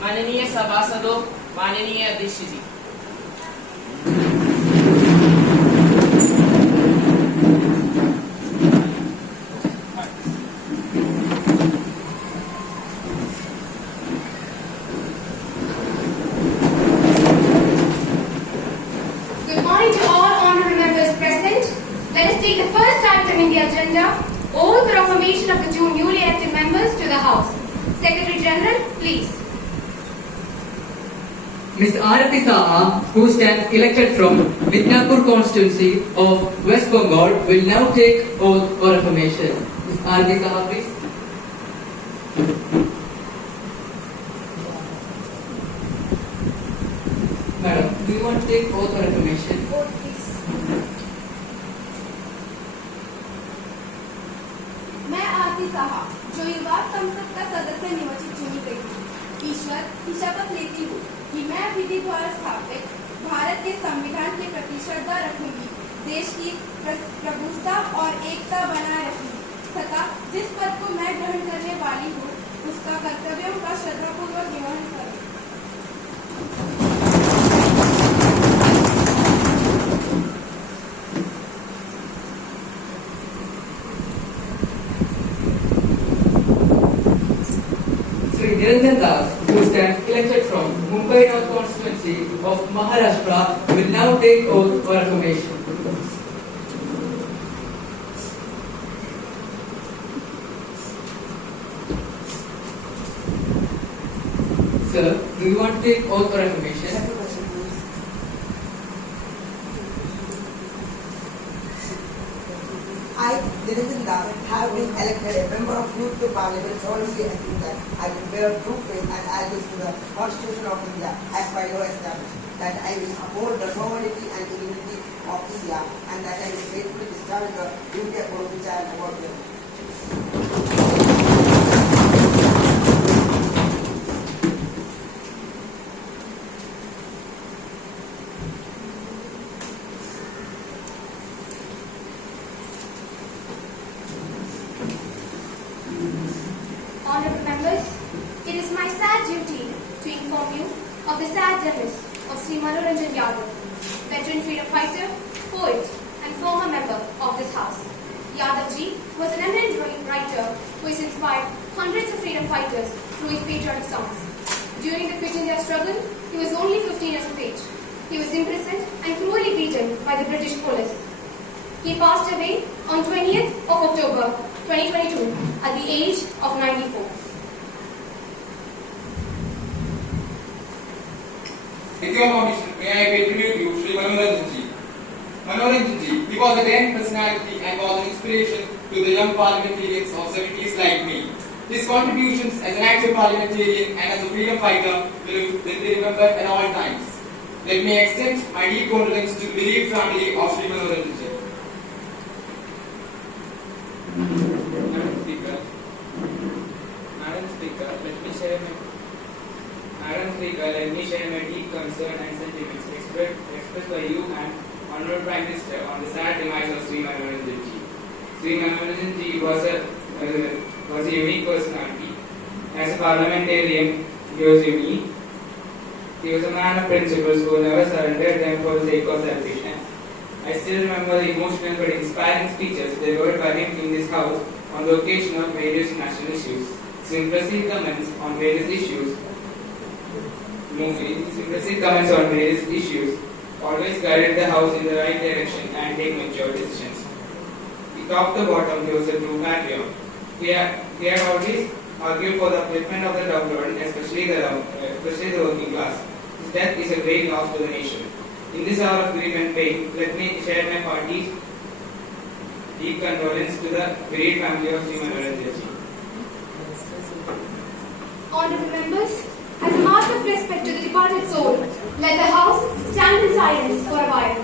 माननीय सभासदों, माननीय अध्यक्ष जी, good morning to all honorable members present. Let us take the first item in the agenda, oath or affirmation of the two newly elected members to the House. Secretary General, please. Ms. Arati Saha, who stands elected from Midnapur constituency of West Bengal, will now take oath for affirmation. Ms. Arati Saha, please. Madam, do you want to take oath for affirmation? Oath, please. मैं आरती साहा जो युवा संसद का सदस्य निर्वाचित चुनी गई हूँ, ईश्वर की शपथ लेती हूँ कि मैं विधि द्वारा स्थापित भारत के संविधान के प्रति श्रद्धा रखूंगी, देश की प्रभुता और एकता बनाए रखूंगी तथा जिस पद को मैं ग्रहण करने वाली हूँ उसका कर्तव्यों का श्रद्धापूर्वक निर्वहन करूँ। Sri Niranjan Das, who stands elected from Mumbai North constituency of Maharashtra, will now take oath for affirmation. Sir, do you want to take oath for affirmation? I, Niranjan Das, have been elected a member of Youth to Parliament solemnly assume that I will bear true faith and allegiance to the Constitution of India as by law established, that I will uphold the sovereignty and unity of India, and that I will faithfully discharge the duty upon which I am about to enter. Honorable members, it is my sad duty to inform you of the sad demise of Sri Manoranjan Yadav, veteran freedom fighter, poet, and former member of this House. Yadav ji was an eminent writer who has inspired hundreds of freedom fighters through his patriotic songs. During the Quit India struggle, he was only 15 years of age. He was imprisoned and cruelly beaten by the British police. He passed away on 20th of October 2022 at the age of 94. With your permission, may I pay tribute to Sri Manoranjan ji. Manoranjan ji, he was a grand personality and was an inspiration to the young parliamentarians of 70s like me. His contributions as an active parliamentarian and as a freedom fighter will be remembered at all times. Let me extend my deep condolence to the bereaved family of Sri Manoranjan ji. Madam Speaker, let me share my deep concern and sentiments expressed by you and Honorable Prime Minister on the sad demise of Sri Manoranjan ji. Sri Manoranjan ji was a unique personality. As a parliamentarian, he was unique. He was a man of principles who never surrendered them for the sake of selfishness. I still remember the emotional but inspiring speeches delivered by him in this House on the occasion of various national issues. His impressive comments on various issues always guided the House in the right direction and take mature decisions. He top to bottom, he was a true patriot. He had always argued for the upliftment of the downtrodden, especially the working class. His death is a great loss to the nation. In this hour of grief and pain, let me share my party's deep condolence to the bereaved family of Sri Manoranjan ji. Honorable members, as a mark of respect to the departed soul, let the House stand in silence for a while.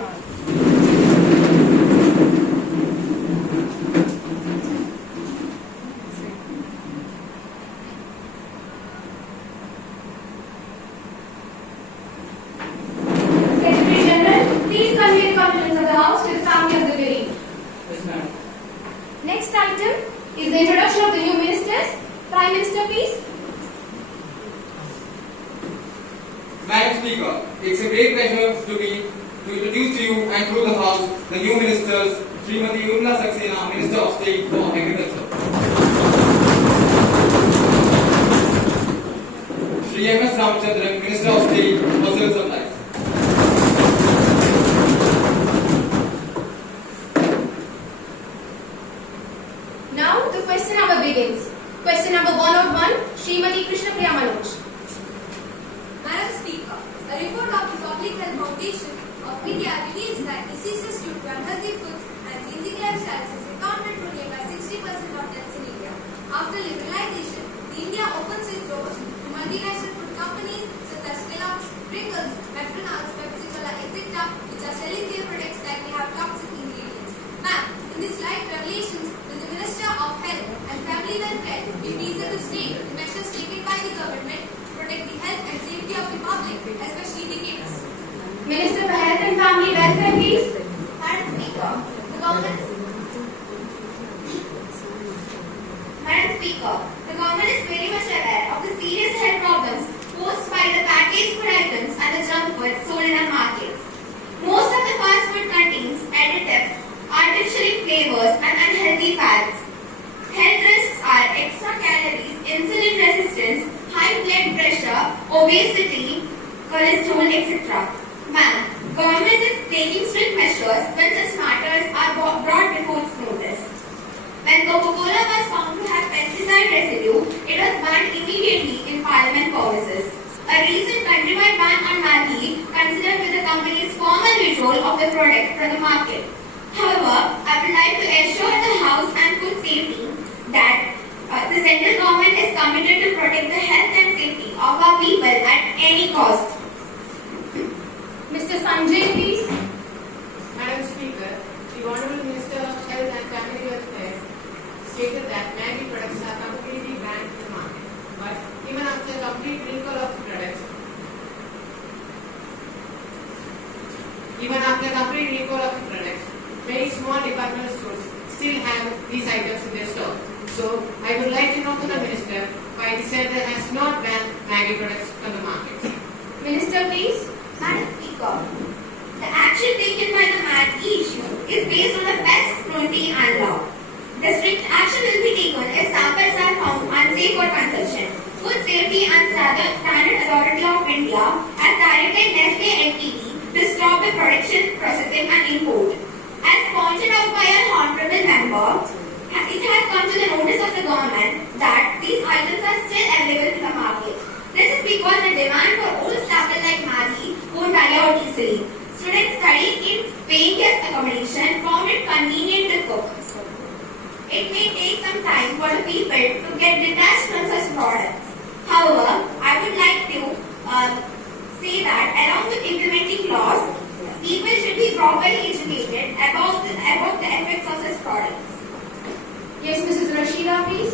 Secretary General, please convey the condolence of the House to the family of the bereaved. Yes, ma'am. Next item is the introduction of the new ministers. Prime Minister, please. Madam Speaker, it's a great pleasure to introduce to you and through the House the new ministers, Srimati Urmila Saxena, Minister of State for Agriculture. Shri M.S. Ramachandran, Minister of State for Civil Supplies. Now the question hour begins. Question number 101, Srimati Krishna Priya Manoj. Madam Speaker, a report of the Public Health Foundation of India reveals that diseases due to unhealthy foods and changing lifestyles is accounted for nearby 60% of deaths in India. After liberalization, India opens its doors to multinational food companies such as Kellogg's, Pringles, McDonald's, Pepsi-Cola, etc., which are selling their products that may have toxic ingredients. Ma'am, in this light revelations, will the Minister of Health and Family Welfare be pleased to state the measures taken by the government to protect the health and safety of the public, especially the kids? Minister for Health and Family Welfare, please. Madam Speaker, the government is very much aware of the serious health problems posed by the packaged food items and the junk food sold in our markets. Most of the fast food contains additives, artificial flavors, and unhealthy fats. Health risks are extra calories, insulin resistance, high blood pressure, obesity, cholesterol, etc. Ma'am, government is taking strict measures when such matters are brought before its notice. When Coca-Cola was found to have pesticide residue, it was banned immediately in Parliament purposes. A recent countrywide ban on Maggi considered with the company's formal withdrawal of the product from the market. However, I would like to assure the House and food safety that the central government is committed to protect the health and safety of our people at any cost. Mr. Sanjay, please. Madam Speaker, the Honorable Minister of Health and Family Welfare stated that Maggi products are completely banned in the market. But even after complete recall of the products, very small department stores still have these items in their store. So I would like to know from the Minister why the center has not banned Maggi products from the market. Minister, please. Madam Speaker, the action taken by the Maggi issue is based on the best scrutiny and law. The strict action will be taken if samples are found unsafe for consumption. Food Safety and Standard Authority of India has directed Nestle Ltd to stop the production, processing and import. As pointed out by a honorable member, it has come to the notice of the government that these items are still available in the market. This is because the demand for old staple like Maggi won't die out easily. Students studying in paying guest accommodation found it convenient to cook. It may take some time for the people to get detached from such products. However, I would like to say that along with implementing laws, people should be properly educated about the effects of such products. Yes, Mrs. Rashida, please.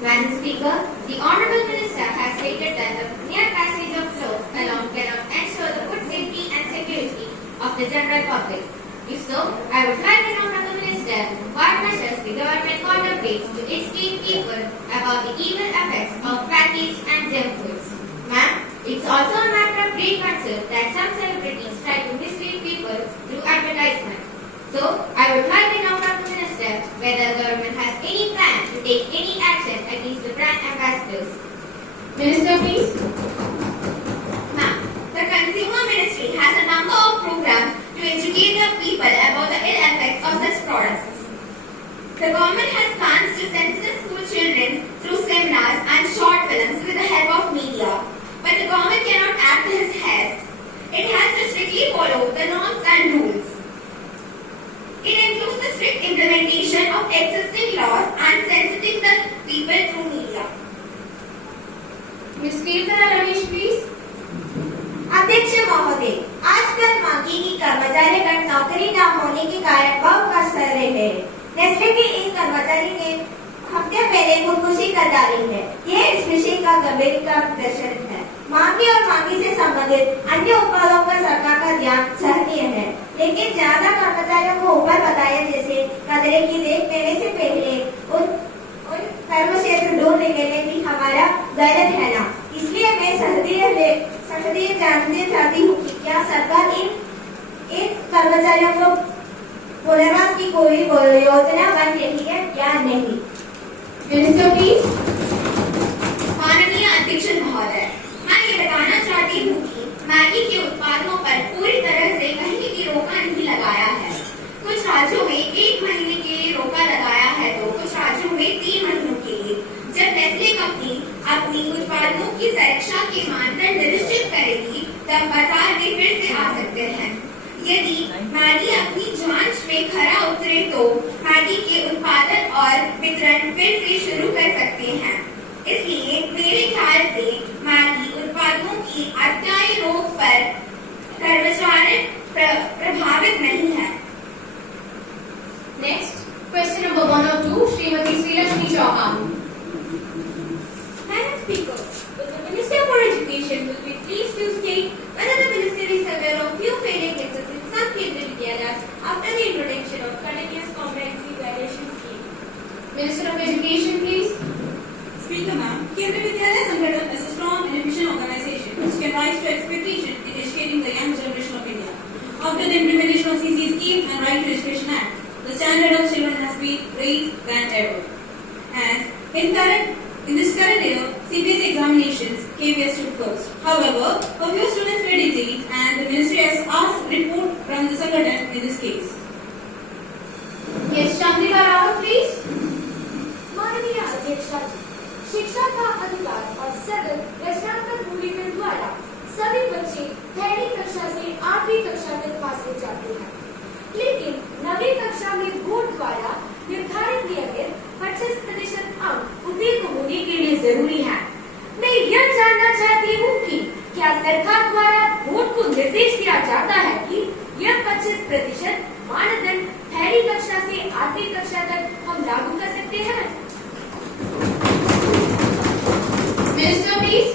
Madam Speaker, the Honourable Minister has stated that the mere passage of laws alone cannot ensure the food safety and security of the general public. If so, I would like to know from the Minister what measures the government contemplates to educate people about the evil effects of packaged and junk foods. Ma'am, it's also a matter of great concern that some celebrities try to mislead people through advertisement. So, I would like to know from the Minister whether the government has any plan to take any action against the brand ambassadors. Minister, please. Ma'am, the Consumer Ministry has a number of programs to educate the people about the ill effects of such products. The government has plans to sensitize school children through seminars and short films with the help of media. But the government cannot act in its haste. It has to strictly follow the norms and rules. It includes the strict implementation of existing laws and sensitive the people through media. Ms. Kirtana Ramesh, please. अध्यक्ष महोदय, आजकल मांगी की कर्मचारीगण नौकरी न होने के कारण बहुत कष्ट कर रहे हैं। नेस्ले के एक कर्मचारी ने हफ्ते पहले खुदकुशी कर डाली है। यह इस विषय का गंभीर प्रदर्शन है। मांगी और मांगी से संबंधित अन्य उत्पादों पर सरकार का ध्यान चाहती है, लेकिन ज्यादा कर्मचारियों को ऊपर बताया जैसे कचरे की देख लेने से पहले उन कर्म क्षेत्र ढूंढ निकलने की हमारा गलत है ना। इसलिए मैं सहदीय जानना चाहती हूँ कि क्या सरकार इन कर्मचारियों को पुनर्वास की कोई योजना बन रही है या नहीं। Minister please. माननीय अध्यक्ष महोदय, मैं ये बताना चाहती हूँ कि मैगी के उत्पादों पर पूरी तरह से कहीं भी रोका नहीं लगाया है। कुछ राज्यों में 1 महीने के लिए रोका लगाया है तो कुछ राज्यों में 3 महीनों के लिए। जब नेस्ले कंपनी अपनी उत्पादों की सुरक्षा के मानदंड निश्चित करेगी तब बाजार में फिर से आ सकते हैं। यदि मैगी अपनी जांच में खरा उतरे तो मैगी के उत्पादन और वितरण फिर से शुरू कर सकते हैं। इसलिए मेरे ख्याल से मैगी उत्पादों की अत्याई रोक पर कर्मचारी प्रभावित नहीं है। Next question number 102 Shrimati Shrilakshmi Chauhan. Madam Speaker, the Minister for Education will be pleased to state whether the Minister is aware of few failing cases in some Kendriya Vidyalayas after the introduction of continuous comprehensive evaluation scheme. Minister of Education please. Speaker ma'am, Kendriya Vidyalaya Sangathan is a strong and efficient organization which can rise to expectation in educating the young generation of India. After the implementation of CC scheme and Right to Education Act, the standard of children has been raised than ever. And in this current year, CBSE examinations KVS stood first. However, a few students were detained and the ministry has asked report from the Sangathan in this case. Yes, Chandrika Rao please. माननीय अध्यक्ष जी, शिक्षा का अधिकार और सदन रचनात्मक मूल्यांकन द्वारा सभी बच्चे पहली कक्षा से 8वीं कक्षा तक पास हो जाते हैं, लेकिन 9वीं कक्षा में बोर्ड द्वारा निर्धारित नियमित 25% अंक उत्तीर्ण होने के लिए जरूरी है। मैं यह जानना चाहती हूँ कि क्या सरकार द्वारा बोर्ड को निर्देश दिया जाता है कि यह 25% मानदंड पहली कक्षा से 8वीं कक्षा तक हम लागू कर सकते हैं। Minister please.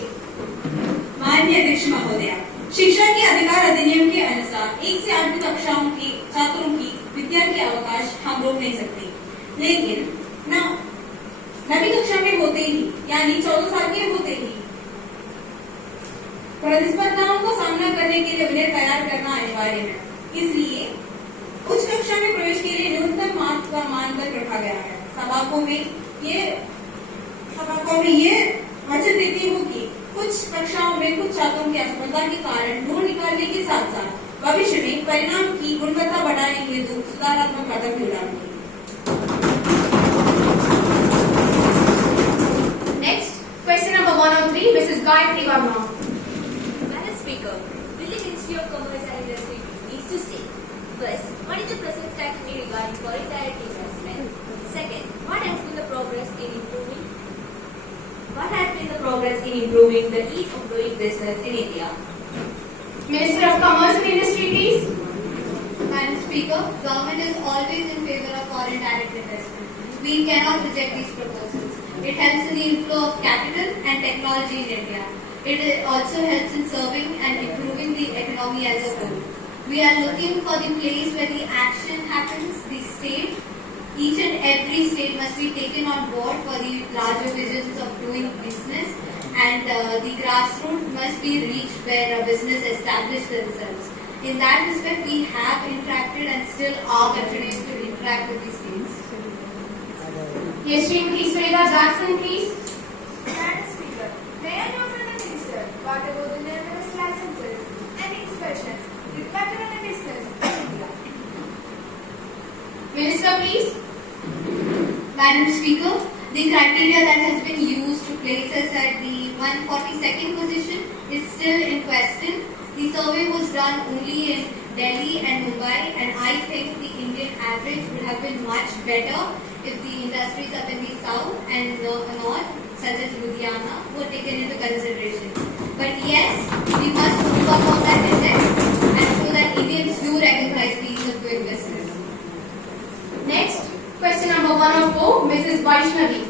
माननीय अध्यक्ष महोदया, शिक्षा के अधिकार अधिनियम के अनुसार 1 से 8वीं कक्षाओं के छात्रों की विद्या के अवकाश हम रोक नहीं सकते, लेकिन 9वीं कक्षा में होते ही यानी 14 साल के होते ही प्रतिस्पर्धाओं का सामना करने के लिए उन्हें तैयार करना अनिवार्य है। इसलिए उच्च कक्षा में प्रवेश के लिए न्यूनतम मार्क्स का मानदंड रखा गया है। सभाओं में ये वचन देती हूँ कि कुछ कक्षाओं में कुछ छात्रों की असफलता के कारण ढूंढ निकालने के साथ साथ भविष्य में परिणाम की गुणवत्ता बढ़ाने हेतु सुधारात्मक कदम भी उठाएंगे। Next, question number 103, Mrs. Gayatri Verma. Madam Speaker, Delhi Ministry of Commerce and Industry needs to state: first, what is the present strategy regarding foreign direct investment? Second, what has been the progress in improving the ease of doing business in India? Minister of Commerce and Industry, please. Madam Speaker, government is always in favor of foreign direct investment. We cannot reject these proposals. It helps in the inflow of capital and technology in India. It also helps in serving and improving the economy as a whole. We are looking for the place where the action happens, the state. Each and every state must be taken on board for the larger visions of doing business, and the grassroots must be reached where a business establishes themselves. In that respect, we have interacted and still are continuing to interact with the states. Yes, Srimati Sunita Jackson, please. Madam Speaker, may I know from the Minister what about the numerous licenses and inspections reflected on the business in India? Minister, please. Madam Speaker, the criteria that has been used to place us at the 142nd position is still in question. The survey was done only in Delhi and Mumbai, and I think the Indian average would have been much better if the industries up in the south and north, such as Ludhiana, were taken into consideration. But yes, we must move up on that index and so that Indians do recognize the ease of doing business. Next, question number 104, Mrs. Vaishnavi.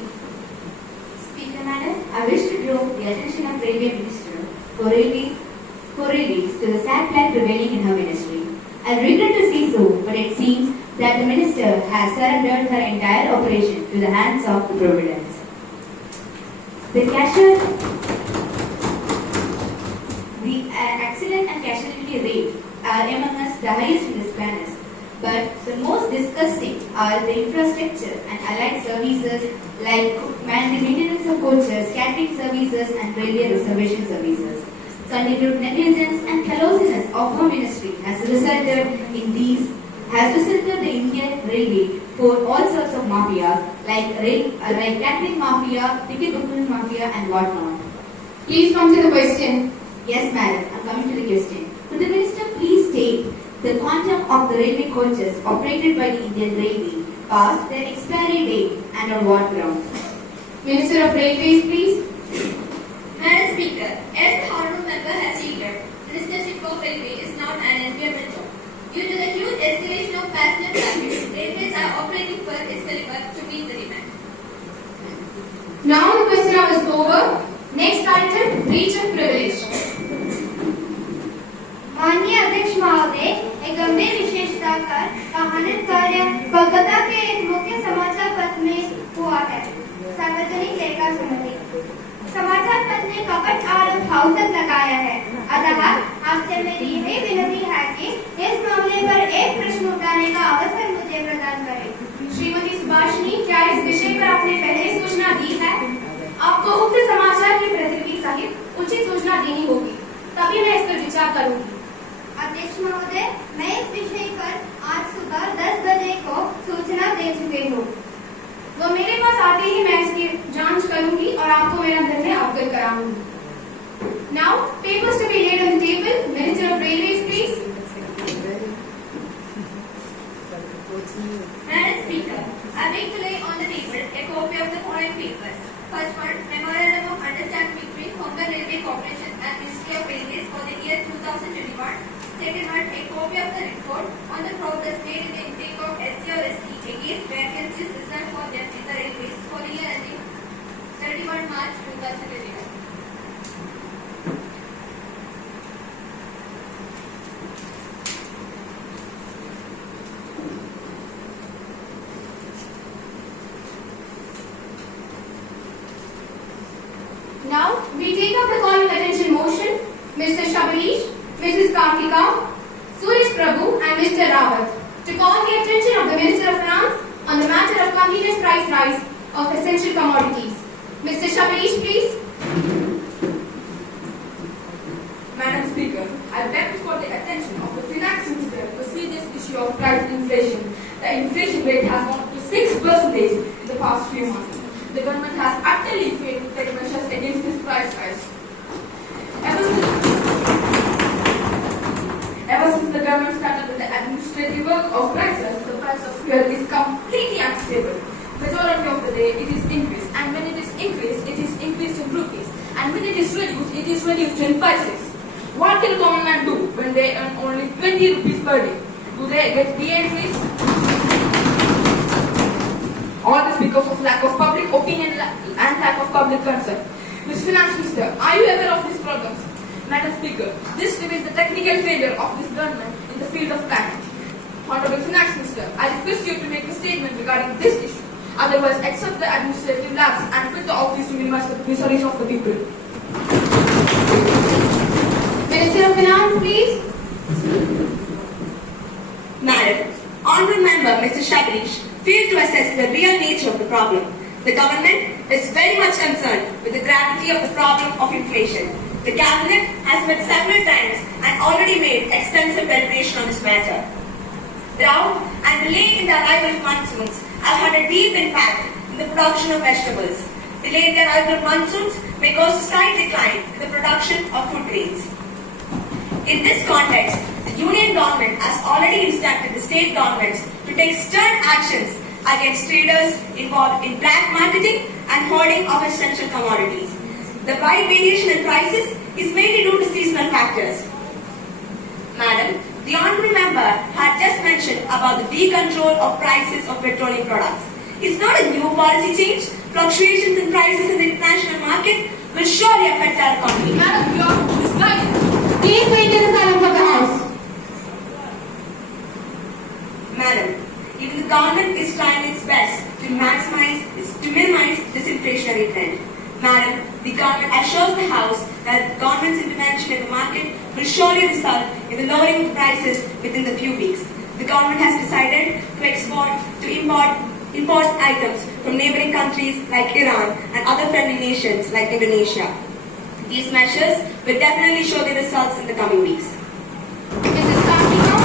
Speaker Madam, I wish to draw the attention of Railway Minister for release to the sad plight prevailing in her ministry. I regret to say so, but it seems that the minister has surrendered her entire operation to the hands of the Providence. The accident and casualty rate are among us the highest in this planet. But the most disgusting are the infrastructure and allied services like maintenance of coaches, catering services and railway reservation services. Continued negligence and callousness of Home Ministry has resulted the Indian Railway for all sorts of mafias like catering mafia, ticket booking mafia and whatnot. Please come to the question. Yes, madam. I'm coming to the question. Could the minister please state the quantum of the railway coaches operated by the Indian Railway past their expiry date and on what ground? Minister of Railways, please. Madam Speaker, as the Honourable Member has stated, Ministership of Railway is not an environment job. Due to the huge escalation of passenger traffic, railways are operating for Excalibur to meet the demand. Now the question hour is over. Next item, breach of privilege. माननीय अध्यक्ष महोदय, एक गंभीर विशेषता का कहानी कार्य कोलकाता के एक मुख्य समाचार पत्र में हुआ है। सार्वजनिक लेखा समिति समाचार पत्र ने कपट आरोप हाउसत लगाया है। अतः आपसे मेरी यही विनती है कि इस मामले पर एक प्रश्न उठाने का अवसर मुझे प्रदान करें। श्रीमती सुभाषिनी, क्या इस विषय पर आपने पहले सूचना दी है? आपको उक्त समाचार की प्रतिलिपि सहित उचित सूचना देनी होगी, तभी मैं इस पर विचार करूंगी। अध्यक्ष महोदय, मैं इस विषय पर आज सुबह 10 बजे को सूचना दे चुके हूँ। वो मेरे पास आते ही मैं इसकी जांच करूंगी और आपको मेरा निर्णय अवगत कराऊंगी। Now, papers to be laid on the table. Minister of Railways, please. Madam Speaker, I beg to lay on the table a copy of the following papers. First one, Memorandum of Understanding between Hongar Railway Corporation and Ministry of Railways for the year 2021. Second one, a copy of the report on the progress made in the intake of SC or ST against vacancies reserved for them in the railways for the year ending 31 March 2021. Now, we take up the calling attention motion. Mr. Shabarish, Mrs. Kartika, Suresh Prabhu and Mr. Rawat to call the attention of the Minister of Finance on the matter of continuous price rise of essential commodities. Mr. Shabarish, please. Madam Speaker, I beg to call the attention of the Finance Minister to see this issue of price inflation. The inflation rate has gone up to 6% in the past few months. The government has utterly failed to take measures against this price rise. Ever since the government started with the administrative work of prices, the price of fuel is completely unstable. Majority of the day it is increased, and when it is increased, it is increased in rupees, and when it is reduced in prices. What can common man do when they earn only 20 rupees per day? Do they get the increase? All this because of lack of public opinion and lack of public concern. Mr. Finance Minister, are you aware of these problems? Madam Speaker, this reveals the technical failure of this government in the field of planning. Honorable Finance Minister, I request you to make a statement regarding this issue. Otherwise, accept the administrative lapse and quit the office to minimize the miseries of the people. Minister of Finance, please. Madam, Honourable Member Mr. Shabarish failed to assess the real nature of the problem. The government is very much concerned with the gravity of the problem of inflation. The Cabinet has met several times and already made extensive deliberation on this matter. Drought and delay in the arrival of monsoons have had a deep impact in the production of vegetables. Delay in the arrival of monsoons may cause a slight decline in the production of food grains. In this context, the Union Government has already instructed the state governments to take stern actions against traders involved in black marketing and hoarding of essential commodities. The wide variation in prices is mainly due to seasonal factors. Madam, the Honourable Member had just mentioned about the decontrol of prices of petroleum products. It's not a new policy change. Fluctuations in prices in the international market will surely affect our economy. Madam, you are misguided. Please maintain the silence of the House. Madam, even the government is trying its best to minimize this inflationary trend. Madam, the government assures the House that the government's intervention in the market will surely result in the lowering of the prices within the few weeks. The government has decided to import items from neighboring countries like Iran and other friendly nations like Indonesia. These measures will definitely show the results in the coming weeks. Mrs. Kartika.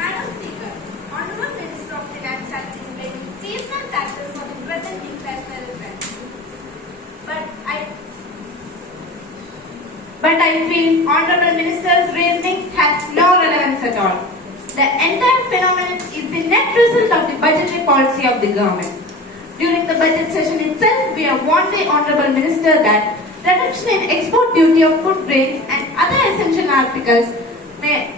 Madam Speaker, Honorable Minister of Finance has been making seasonal taxes for the present inflationary trend. But I feel Honorable Minister's reasoning has no relevance at all. The entire phenomenon is the net result of the budgetary policy of the government. During the budget session itself, we have warned the Honorable Minister that reduction in export duty of food grains and other essential articles may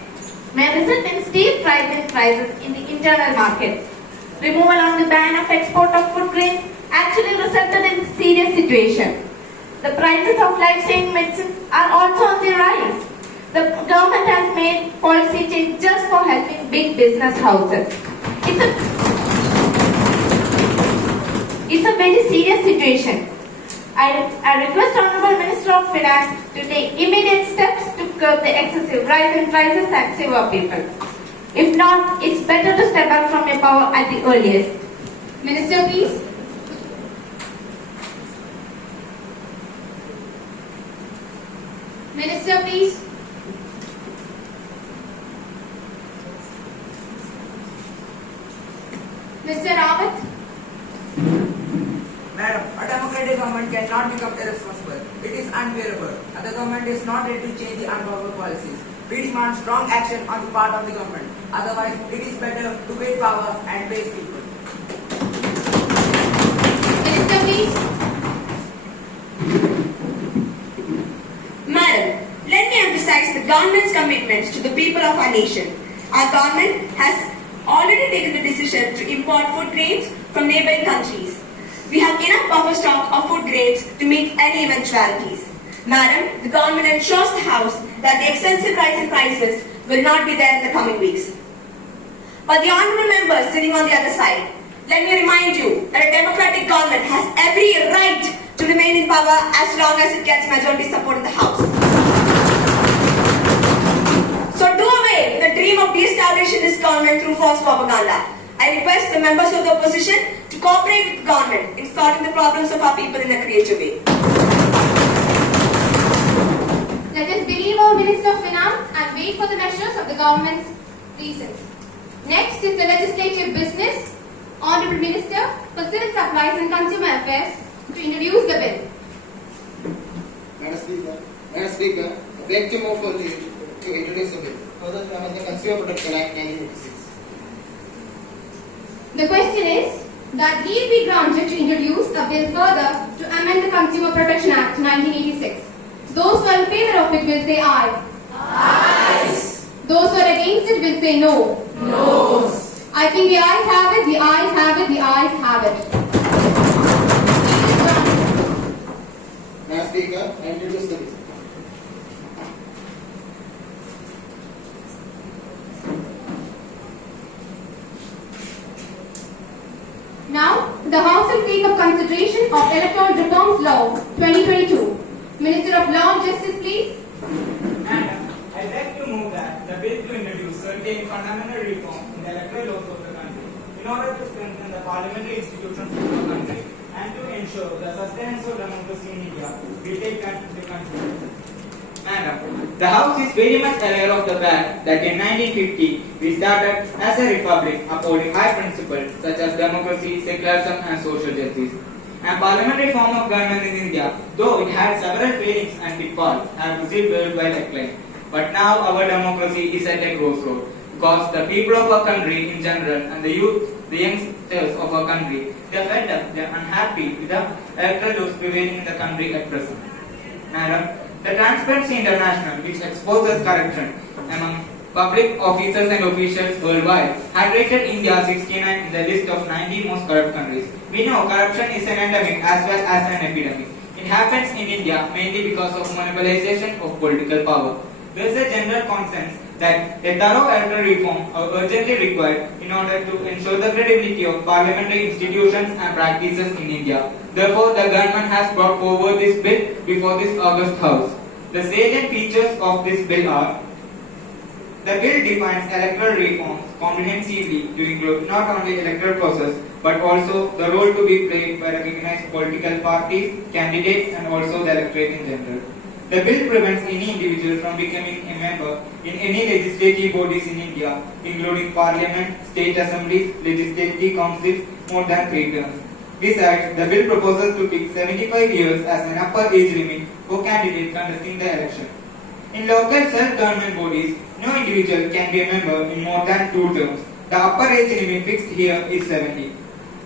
result in steep rise in prices in the internal market. Removal of the ban of export of food grains actually resulted in a serious situation. The prices of life-saving medicines are also on the rise. The government has made policy change just for helping big business houses. It's a very serious situation. I request Honorable Minister of Finance to take immediate steps to curb the excessive rise in prices and save our people. If not, it's better to step back from your power at the earliest. Minister, please. Minister, please. Mr. Rawat. Madam, a democratic government cannot become irresponsible. It is unbearable, and the government is not ready to change the unpopular policies. We demand strong action on the part of the government. Otherwise, it is better to wait power and face people. Minister, please. Madam, let me emphasize the government's commitments to the people of our nation. Our government has already taken the decision to import food grains from neighboring countries. We have enough buffer stock of food grains to meet any eventualities. Madam, the government ensures the House that the excessive rise in prices will not be there in the coming weeks. But the honourable members sitting on the other side, let me remind you that a democratic government has every right to remain in power as long as it gets majority support in the House. So do away with the dream of de-establishing this government through false propaganda. I request the members of the opposition to cooperate with the government in solving the problems of our people in a creative way. Let us believe our Minister of Finance and wait for the measures of the government's reasons. Next is the legislative business. Honorable Minister for Civil Supplies and Consumer Affairs to introduce the bill. Madam Speaker, I beg to move for to introduce the bill. Further, the Consumer Protection Act 1986. The question is that leave be granted to introduce a bill further to amend the Consumer Protection Act 1986. Those who are in favor of it will say aye. Ayes. Those who are against it will say no. Noes. I think the ayes have it, the ayes have it, the ayes have it. Madam Speaker, I introduce the bill. Now, the House will take up consideration of Electoral Reforms Law 2022. Minister of Law and Justice, please. Madam, I beg to move that the bill to introduce certain fundamental reforms in the electoral laws of the country in order to strengthen the parliamentary institutions of the country and to ensure the sustenance of democracy in India will take the country. Madam, the House is very much aware of the fact that in 1950 we started as a republic upholding high principles such as democracy, secularism and social justice. And parliamentary form of government in India, though it had several failings and pitfalls, have received worldwide acclaim. But now our democracy is at a crossroad because the people of our country in general and the youth, the youngsters of our country, they are fed up, they are unhappy with the electoral laws prevailing in the country at present. Madam, the Transparency International, which exposes corruption among public officers and officials worldwide, had rated India 69 in the list of 90 most corrupt countries. We know corruption is an endemic as well as an epidemic. It happens in India mainly because of monopolization of political power. There is a general consensus that a thorough electoral reform are urgently required in order to ensure the credibility of parliamentary institutions and practices in India. Therefore, the government has brought forward this bill before this August House. The salient features of this bill are: the bill defines electoral reforms comprehensively to include not only electoral process but also the role to be played by recognized political parties, candidates and also the electorate in general. The bill prevents any individual from becoming a member in any legislative bodies in India, including parliament, state assemblies, legislative councils, more than 3 terms. Besides, the bill proposes to fix 75 years as an upper age limit for candidates contesting the election. In local self-government bodies, no individual can be a member in more than 2 terms. The upper age limit fixed here is 70.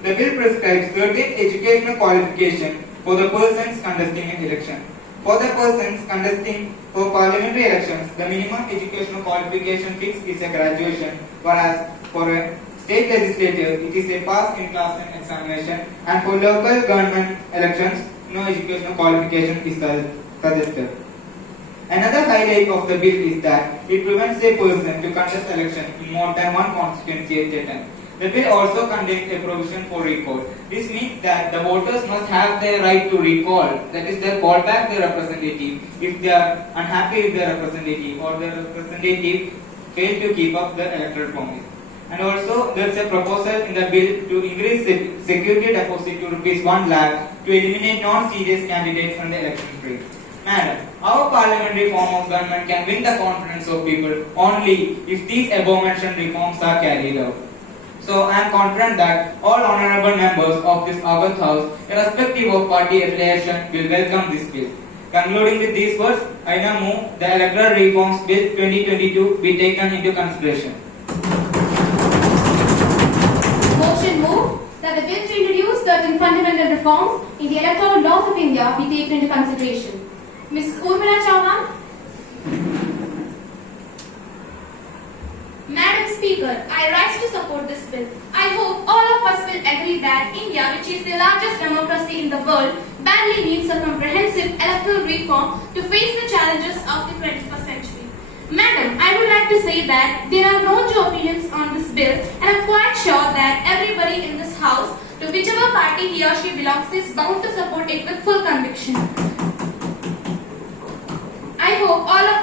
The bill prescribes certain educational qualifications for the persons contesting an election. For the persons contesting for parliamentary elections, the minimum educational qualification fixed is a graduation, whereas for a state legislature, it is a pass in class and examination, and for local government elections, no educational qualification is suggested. Another highlight of the bill is that it prevents a person to contest election in more than one constituency at a time. The bill also contains a provision for recall. This means that the voters must have the right to recall, that is, they call back their representative if they are unhappy with their representative or their representative failed to keep up the electoral promise. And also, there is a proposal in the bill to increase the security deposit to ₹1 lakh to eliminate non-serious candidates from the election race. Madam, our parliamentary form of government can win the confidence of people only if these above-mentioned reforms are carried out. So, I am confident that all honourable members of this August House, irrespective of party affiliation, will welcome this bill. Concluding with these words, I now move the Electoral Reforms Bill 2022 be taken into consideration. Motion moved that the bill to introduce certain fundamental reforms in the electoral laws of India be taken into consideration. Mrs. Urmila Chauhan. Madam Speaker, I rise to support this bill. I hope all of us will agree that India, which is the largest democracy in the world, badly needs a comprehensive electoral reform to face the challenges of the 21st century. Madam, I would like to say that there are no two opinions on this bill, and I am quite sure that everybody in this house, to whichever party he or she belongs, is bound to support it with full conviction. I hope all of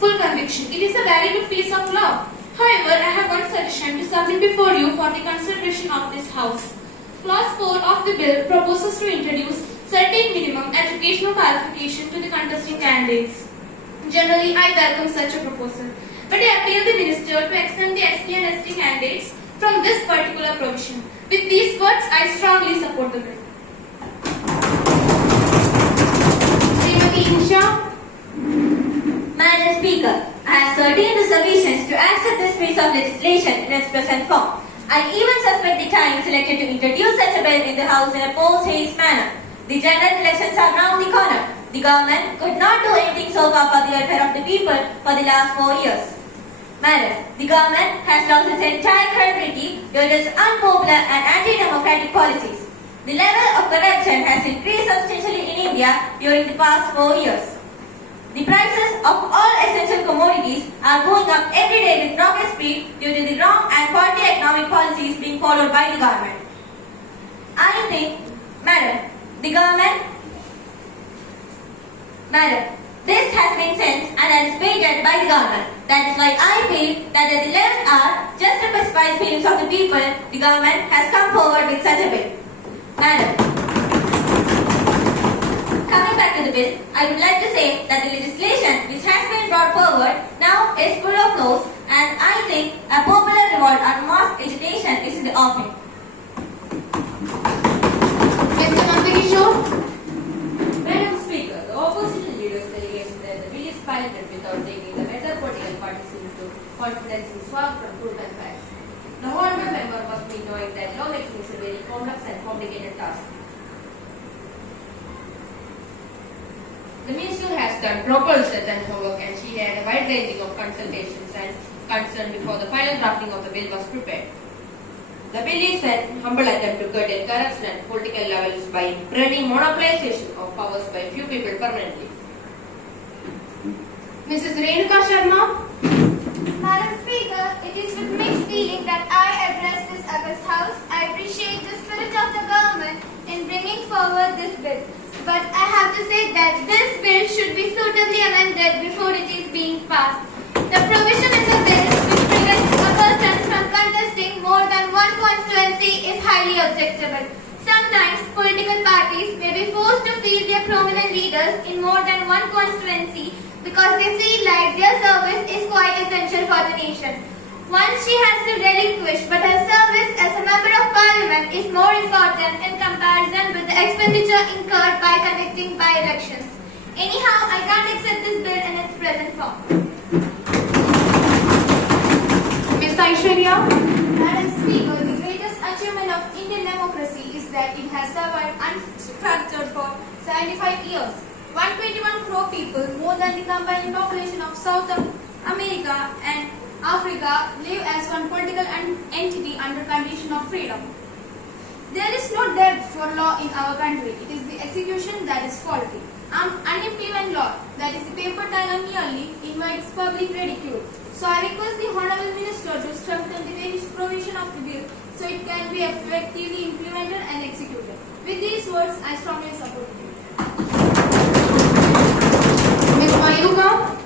full conviction. It is a very good piece of law. However, I have one suggestion to submit before you for the consideration of this House. Clause 4 of the bill proposes to introduce certain minimum educational qualification to the contesting candidates. Generally, I welcome such a proposal, but I appeal the Minister to exempt the SC and ST candidates from this particular provision. With these words, I strongly support the bill. Srimati Insha. Madam Speaker, I have certain reservations to accept this piece of legislation in its present form. I even suspect the time selected to introduce such a bill in the House in a post-haste manner. The general elections are round the corner. The government could not do anything so far for the welfare of the people for the last 4 years. Madam, the government has lost its entire credibility due to its unpopular and anti-democratic policies. The level of corruption has increased substantially in India during the past 4 years. The prices of all essential commodities are going up every day with rocket speed due to the wrong and faulty economic policies being followed by the government. I think, Madam, this has been sensed and anticipated by the government. That is why I feel that at the 11th hour, just to pacify the feelings of the people, the government has come forward with such a bill. Madam, coming back to the bill, I would like to say that the legislation which has been brought forward now is full of flaws, and I think a popular revolt on mass agitation is in the offing. Mr. Nandakishore. Madam Speaker, the opposition leaders alleged that the bill is piloted without taking the major political parties into confidence in swap from truth and facts. The honorable member must be knowing that lawmaking is a very complex and complicated task. The Minister has done proper research and homework, and she had a wide ranging of consultations and concern before the final drafting of the bill was prepared. The bill is an humble attempt to curtail corruption at political levels by preventing monopolization of powers by few people permanently. Mrs. Renuka Sharma. this House, I appreciate the spirit of the government in bringing forward this bill. But I have to say that this bill should be suitably amended before it is being passed. The provision in the bill which prevents a person from contesting more than one constituency is highly objectionable. Sometimes political parties may be forced to field their prominent leaders in more than one constituency because they feel like their service is quite essential for the nation. Once she has to relinquish, but her service as a member of parliament is more important in comparison with the expenditure incurred by conducting by-elections. Anyhow, I can't accept this bill in its present form. Ms. Aishwarya? Madam Speaker, the greatest achievement of Indian democracy is that it has survived unfractured for 75 years. 121 crore people, more than the combined population of South America and Africa, live as one political entity under condition of freedom. There is no depth for law in our country. It is the execution that is faulty. Unimplement law, that is the paper tiger merely, invites public ridicule. So I request the Honourable Minister to strengthen the various provision of the bill so it can be effectively implemented and executed. With these words, I strongly support it. Ms. Mayuka?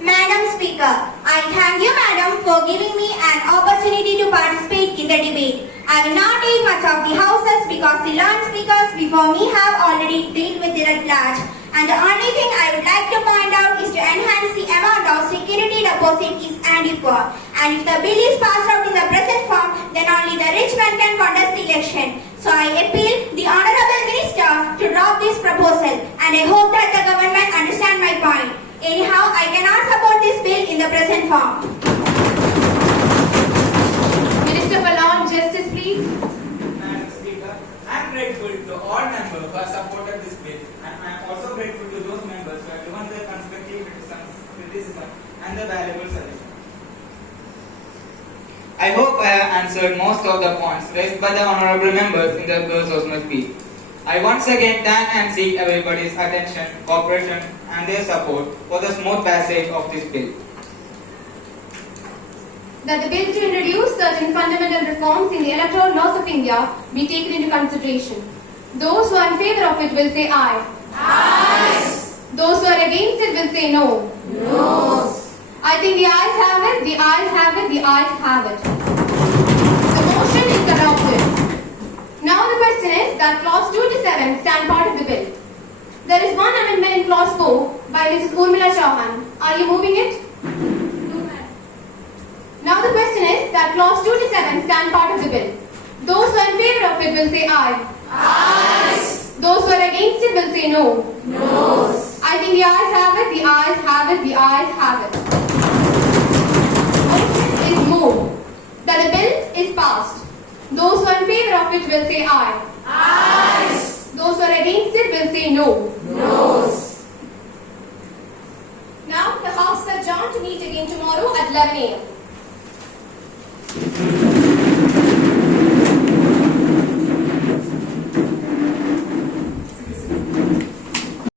Madam Speaker, I thank you, Madam, for giving me an opportunity to participate in the debate. I will not take much of the houses because the learned speakers before me have already dealt with it at large. And the only thing I would like to point out is to enhance the amount of security deposits and equal. And if the bill is passed out in the present form, then only the rich man can contest the election. So I appeal the Honourable Minister to drop this proposal, and I hope that the government understand my point. Anyhow, I cannot support this bill in the present form. Minister for Law and Justice, please. Madam Speaker, I am grateful to all members who have supported this bill, and I am also grateful to those members who have given their constructive criticism and the valuable suggestions. I hope I have answered most of the points raised by the honourable members in the girls' houseman speech. I once again thank and seek everybody's attention, cooperation and their support for the smooth passage of this bill. That the bill to introduce certain fundamental reforms in the electoral laws of India be taken into consideration. Those who are in favour of it will say aye. Aye. Those who are against it will say no. No. I think the ayes have it, the ayes have it, the ayes have it. The motion is adopted. Now the question is that clause 2 to 7 stand part of the bill. There is one amendment in clause 4 by Mrs. Urmila Chauhan. Are you moving it? No, ma'am. Now the question is that clause 2 to 7 stand part of the bill. Those who are in favour of it will say aye. Aye. Those who are against it will say no. No. I think the ayes have it, the ayes have it, the ayes have it. Motion is moved that the bill is passed. Those who are in favour of it will say aye. Aye. Those who are against it will say no. No. Now the House is adjourned to meet again tomorrow at 11 a.m.